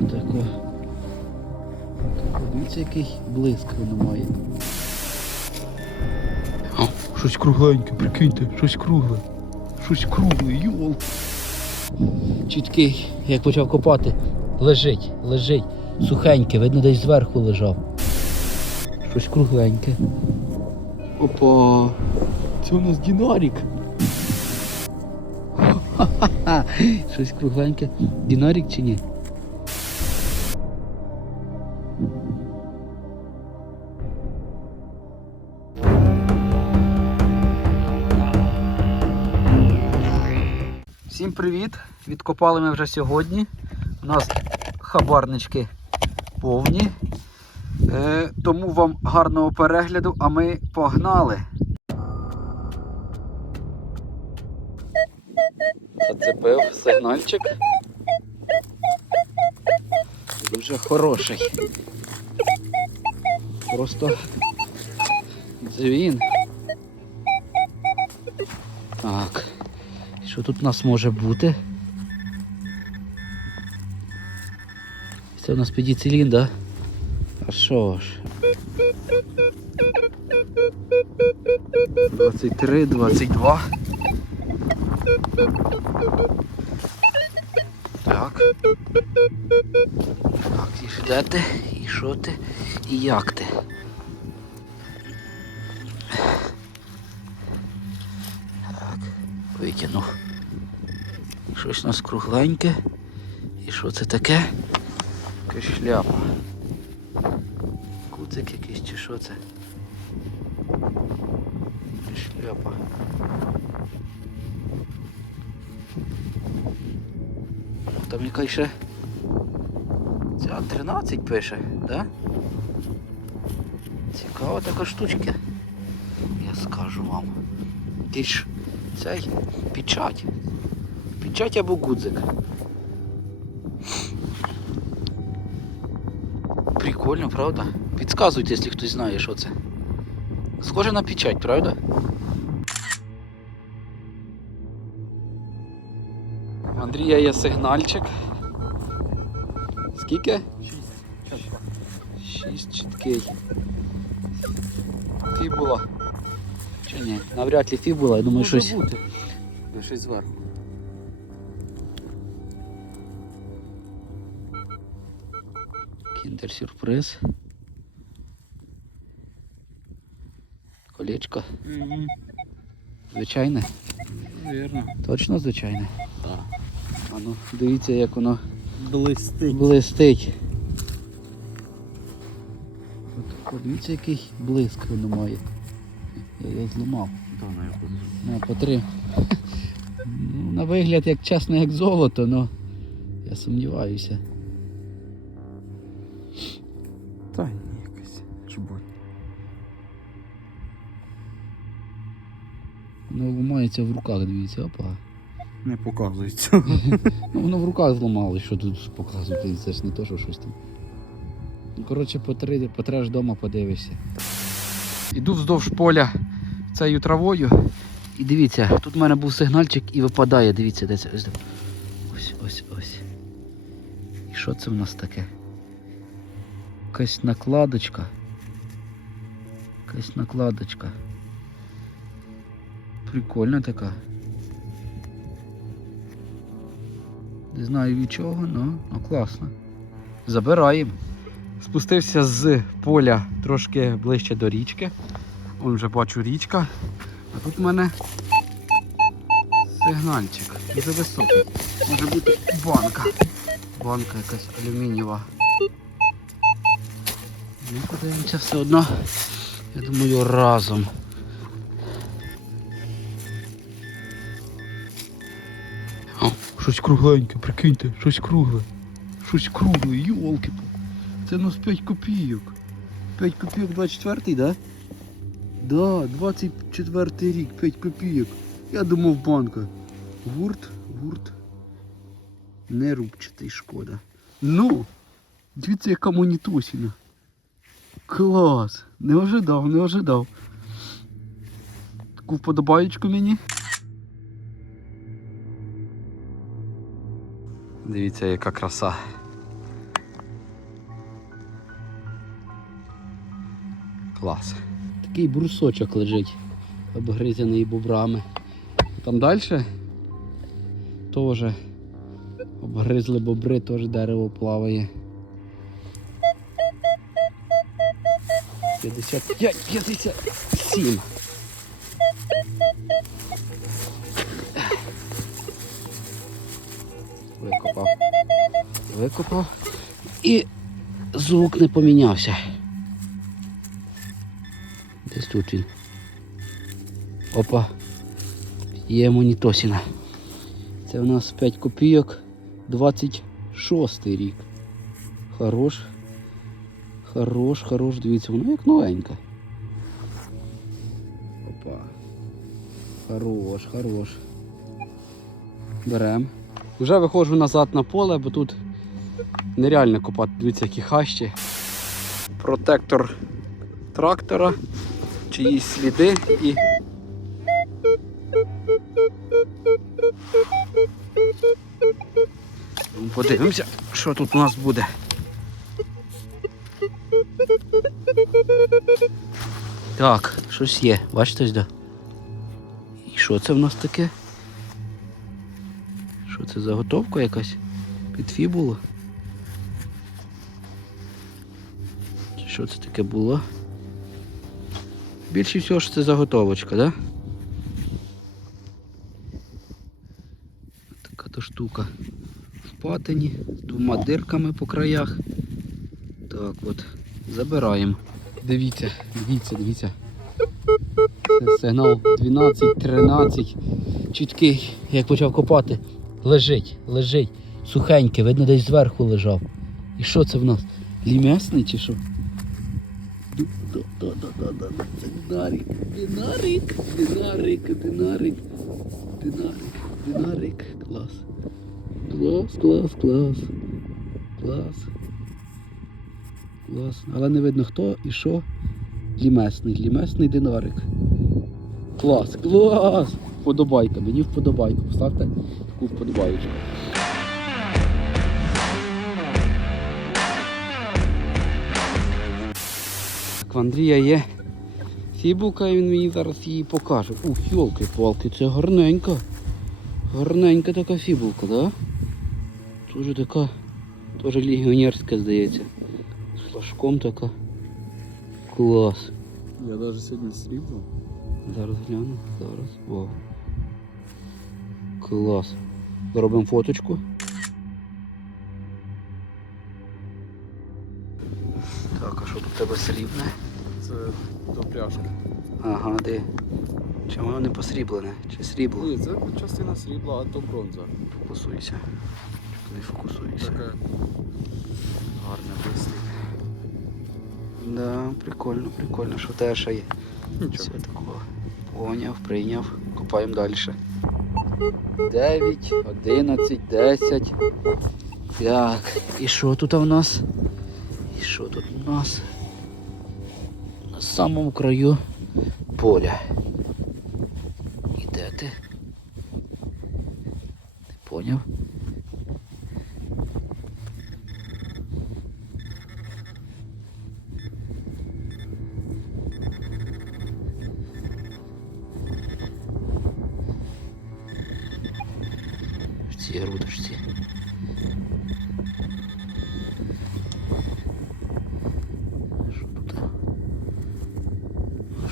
Тако. Тако, дивіться, який блиск воно має. Щось кругленьке, прикиньте, щось кругле. Щось кругле, йол. Чіткий, як почав копати, лежить, лежить. Сухеньке, видно, десь зверху лежав. Щось кругленьке. Опа! Це у нас дінарік. Щось кругленьке. Дінарік чи ні? Всім привіт! Відкопали ми вже сьогодні. У нас хабарнички повні. Е, тому вам гарного перегляду, а ми погнали. Зацепив сигнальчик. Дуже хороший. Просто дзвін. Так. Що тут у нас може бути? Це у нас педіцилін, да? А що ж? 23, 22. Так. Так, і де ти? І що ти? І як ти? Так, витягнув. Щось у нас кругленьке. І що це таке? Якась шляпа. Куцик якийсь чи що це? Шляпа. Там яка ще. Ця 13 пише, да? Цікава така штучка. Я скажу вам. Якийсь ж цей печать. Печать або гудзик. Прикольно, правда? Підказуйте, якщо хтось знає, що це. Схоже на печать, правда? У Андрія є сигнальчик. Скільки? Шість чіткий. Фібула. Чи ні? Навряд ли фібула, я думаю, щось. бути. Щось зверху. Кіндер сюрприз. Колечко. Звичайне? Вірно. Точно звичайне? Так. А ну, дивіться, як воно Блистить. блистить. От, подивіться, який блиск воно має. Я його зламав. Та, на яку На по три. Ну, на вигляд, як чесно, як золото, але я сумніваюся. Та ні, якась жбуть. Воно ламається в руках, дивіться, опа. Не показується. Ну, воно в руках зламалось, що тут показувати, це ж не то, що щось там. Ну, коротше, потреш вдома, подивишся. Іду вздовж поля цією травою. І дивіться, тут в мене був сигнальчик і випадає, дивіться, де це. Ось, ось, ось. ось. І що це в нас таке? Якась накладочка. Якась накладочка. Прикольна така. Не знаю від чого, але ну, класно. Забираємо. Спустився з поля трошки ближче до річки. Вон вже бачу річка. А тут в мене сигнальчик. Дуже високий. Може бути банка. Банка якась алюмінієва. Ну, подивимося все одно. Я думаю, разом. О, щось кругленьке, прикиньте, щось кругле. Щось кругле, йолки. Це нас 5 копійок. 5 копійок 24-й, да? Да, 24 рік, 5 копійок. Я думав банка. Гурт, гурт. Не рубчатий, шкода. Ну, дивіться, яка монітосіна. Клас! Не ожидав, не ожидав. Таку вподобаєчку мені. Дивіться, яка краса. Клас. Такий брусочок лежить, обгризений бобрами. Там далі теж обгризли бобри, теж дерево плаває. 55, 57. Викопав. Викопав. І звук не помінявся. Десь тут він. Опа. Є монітосіна. Це у нас 5 копійок 26 рік. Хорош. Хорош, хорош, дивіться, воно як новеньке. Опа. Хорош, хорош. Берем. Вже виходжу назад на поле, бо тут нереально копати. Дивіться, які хащі. Протектор трактора, чиїсь сліди і. Подивимося, що тут у нас буде. Так, щось є. Бачите, ось де? І що це в нас таке? Що це заготовка якась? Під фібулу? Що це таке було? Більше всього, що це заготовочка, да? Така то штука. В патині з двома дирками по краях. Так от, забираємо. Дивіться, дивіться, дивіться. Це сигнал 12, 13. Чіткий, як почав копати. Лежить, лежить. Сухенький, видно, десь зверху лежав. І що це в нас? Лімесний чи що? Це динарик, динарик, динарик, динарик, динарик, динарик. Клас. Клас, клас, клас. Клас. Клас. Але не видно хто і що. Лімесний, лімесний динарик. Клас, клас! Вподобайка, мені вподобайку. Поставте таку вподобайку. В Андрія є фібулка, і він мені зараз її покаже. Ух, йолки-палки, це гарненька. Гарненька така фібулка, да? Дуже така, теж легіонерська, здається. Флажком така. Клас. Я навіть сьогодні срібло. Зараз гляну, зараз. Вау. Клас. Зробимо фоточку. Так, а що тут у тебе срібне? Це до пляшки. Ага, де? Чому воно не посріблене? Чи срібло? Ні, це частина срібла, а то бронза. Фокусуйся. Не фокусуйся? Таке гарне блистить. Да, прикольно, прикольно, що теж є. Нічого. Все такого. Поняв, прийняв. Копаємо далі. 9, 11, 10. Так, і що тут у нас? І що тут у нас? На самому краю поля. Цій грудочці. Що тут?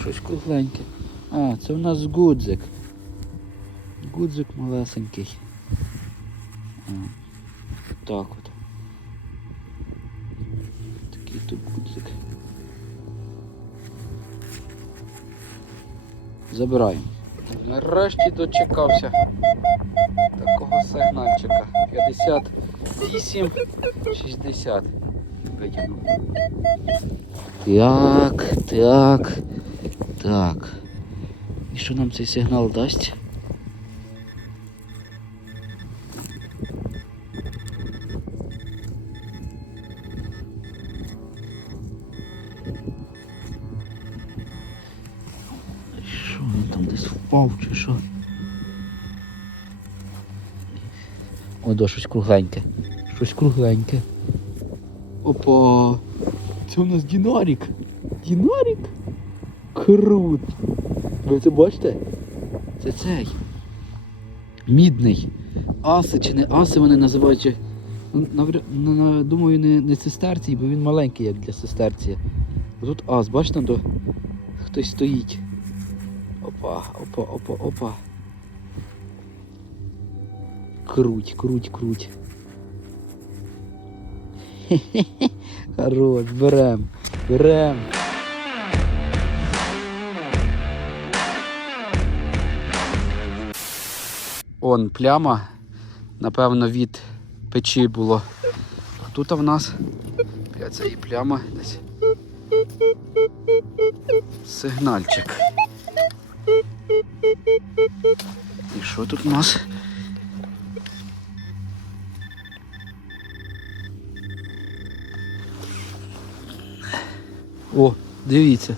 Щось кругленьке. А, це у нас гудзик. Гудзик малесенький. А, так от. Такий тут гудзик. Забираємо. Нарешті дочекався такого сигнальчика. 58, 60. Витягнув. Так, так, так. І що нам цей сигнал дасть? Що він там десь впав чи що? Ой, щось кругленьке. Щось кругленьке. Опа. Це у нас дінарік. Дінарік? Круто. Ви це бачите? Це цей. Мідний. Аси чи не аси вони називають. чи- Ну, на- Думаю, не, не цистерцій, бо він маленький, як для цистерції. А Тут ас, бачите, хтось стоїть. Опа, опа, опа, опа. Круть, круть, круть. Хе-хе-хе. Хорош, берем, берем. Он пляма, напевно, від печі було. А тут в нас біля цієї пляма десь. Сигнальчик. І що тут у нас? О, дивіться,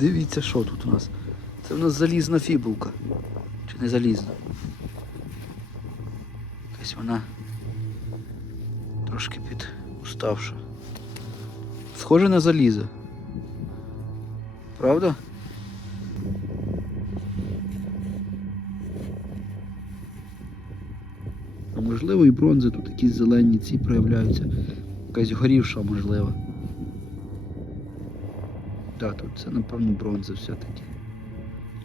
дивіться, що тут у нас. Це у нас залізна фібулка. Чи не залізна? Якась вона трошки під уставша. Схоже на залізо. Правда? А можливо і бронзи тут якісь зелені ці проявляються. Якась горівша можливо. Так, тут це напевно бронза все-таки.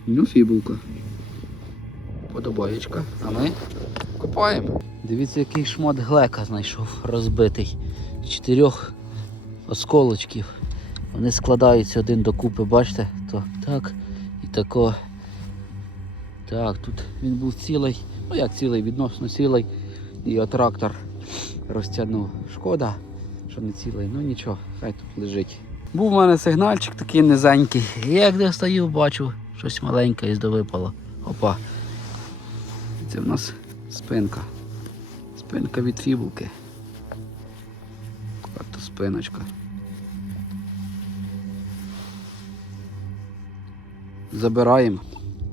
Ну, фібулка. Подобаєчка. А ми копаємо. Дивіться, який шмат глека знайшов розбитий. З чотирьох осколочків. Вони складаються один докупи, бачите? То так і тако. Так, тут він був цілий, ну як цілий, відносно цілий. І трактор розтягнув. Шкода, що не цілий, ну нічого, хай тут лежить. Був у мене сигнальчик такий низенький. Як достаю, бачу, щось маленьке із випало. Опа. Це в нас спинка. Спинка від фібулки. Карта спиночка. Забираємо.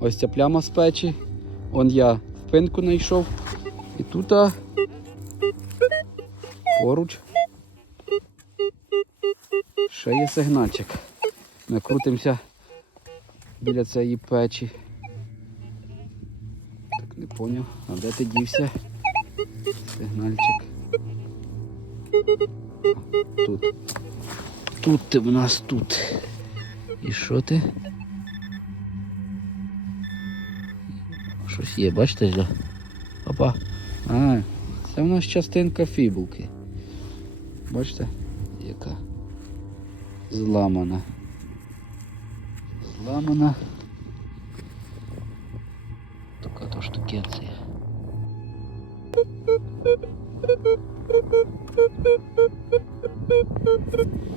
Ось ця пляма з печі. Он я в пинку знайшов. І тут поруч ще є сигнальчик. Ми крутимося біля цієї печі. Так не поняв. А де ти дівся? Сигнальчик. Тут. Тут ти в нас тут. І що ти? Щось є, бачите? Опа. А, це в нас частинка фібулки. Бачите? Яка? Зламана. Зламана. Така то штукенція.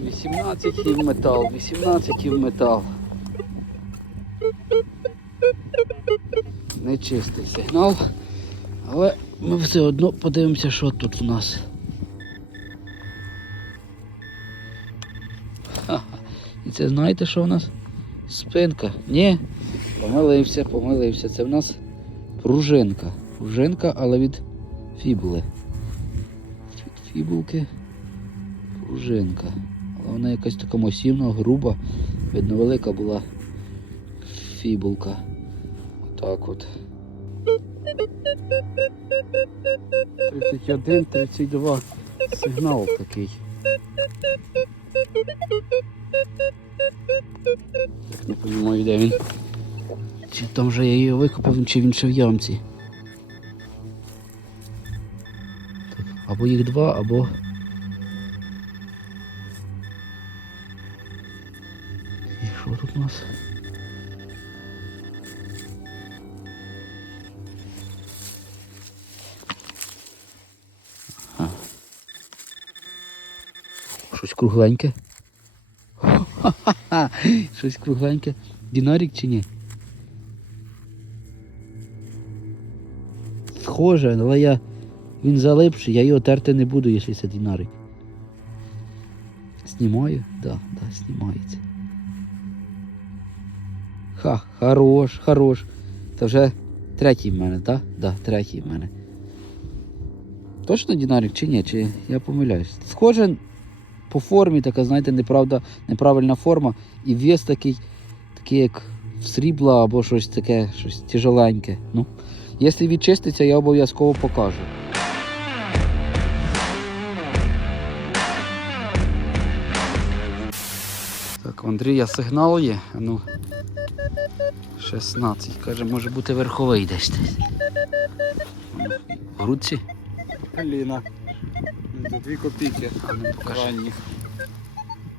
Вісімнадцять в метал, 18 в метал. Нечистий сигнал. Але ми все одно подивимося, що тут в нас. Ха-ха. І це знаєте, що в нас? Спинка. Ні, помилився, помилився. Це в нас пружинка. Пружинка, але від фібули. Від фібулки пружинка. Але вона якась така масивна, груба. Видно, велика була фібулка. Отак от. 31, 32. Сигнал такий. Не розумію, де він. Чи там вже я її викопав, чи він ще в ямці. Так, або їх два, або. І що тут у нас? Щось кругленьке. Ха-ха-ха, Щось кругленьке. Дінарік чи ні? Схоже, але я. Він залипший, я його терти не буду, якщо це дінарик. Знімаю? Да, да, знімається. Ха, хорош, хорош. Це вже третій в мене, так? Да? Да, третій в мене. Точно дінарик чи ні? Чи я помиляюсь? Схоже по формі, така, знаєте, неправда, неправильна форма. І вес такий, такі як в срібла або щось таке, щось тяжеленьке. Ну, якщо відчиститься, я обов'язково покажу. Так, Андрія сигнал є. Ну. 16. Каже, може бути верховий десь. десь. Грудці? Аліна. За дві копійки. Покажи. Ранніх.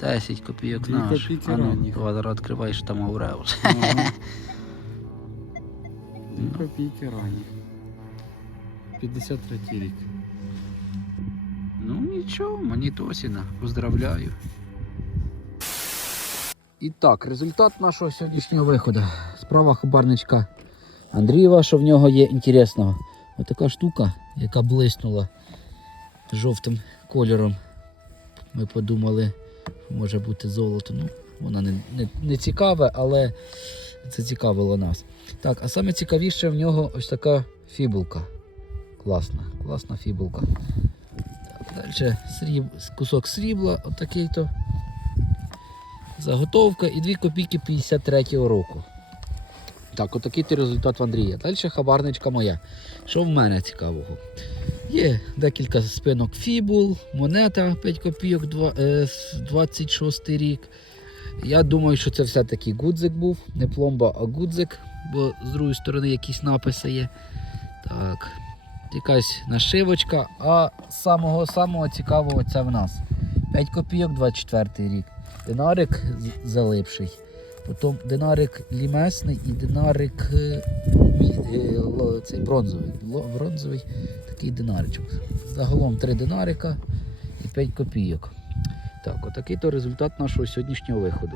10 копійок Дві наш. копійки а ну, ранніх. там Ауреус. Ага. Дві копійки ранніх. 53 рік. Ну нічого, мені Тосіна. Поздравляю. І так, результат нашого сьогоднішнього виходу. Справа хабарничка Андрієва, що в нього є інтересного. Отака штука, яка блиснула жовтим кольором. Ми подумали, може бути золото. Ну, вона не, не, не цікаве, але це цікавило нас. Так, а саме цікавіше в нього ось така фібулка. Класна, класна фібулка. Далі сріб, кусок срібла, отакий то. Заготовка і 2 копійки 53-го року. Так, отакий то результат в Андрія. Далі хабарничка моя. Що в мене цікавого? Є декілька спинок фібул, монета 5 копійок, два- е, с- 26 рік. Я думаю, що це все-таки гудзик був. Не пломба, а гудзик, бо з другої сторони якісь написи є. Так, якась нашивочка, а самого самого цікавого це в нас. 5 копійок 24 рік. Динарик залипший. Потім динарик лімесний і динарик е, е, цей, бронзовий. Бронзовий такий динаричок. Загалом три динарика і 5 копійок. Так, отакий то результат нашого сьогоднішнього виходу.